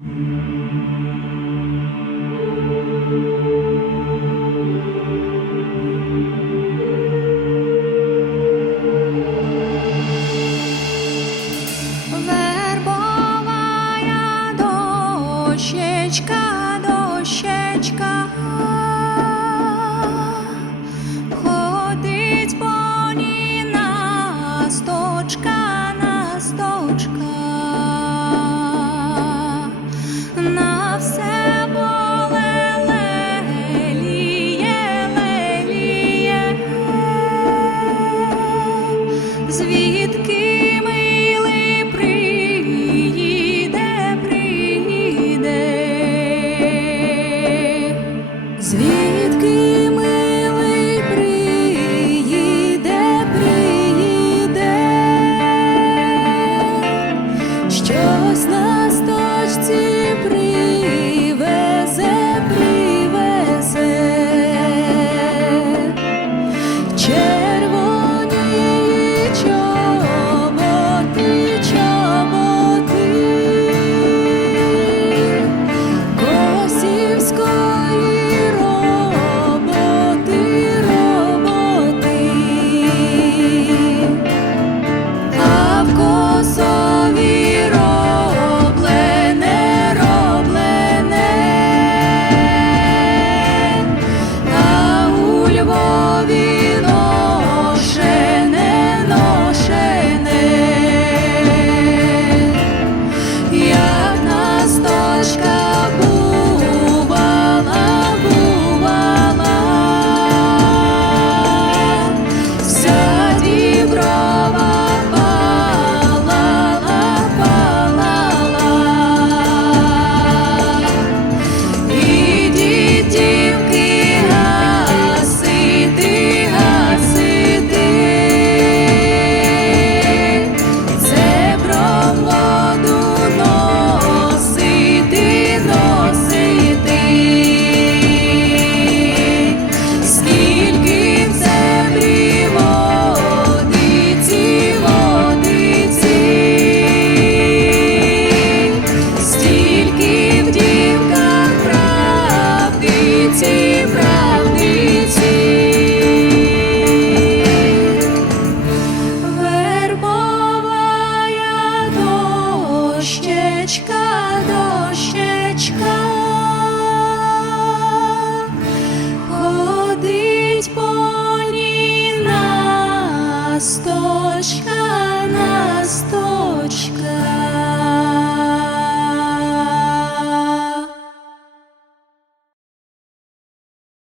Música звідки милий звідки милий приїде, щось на сточці. дощечка, дощечка, ходить по ній на сточка.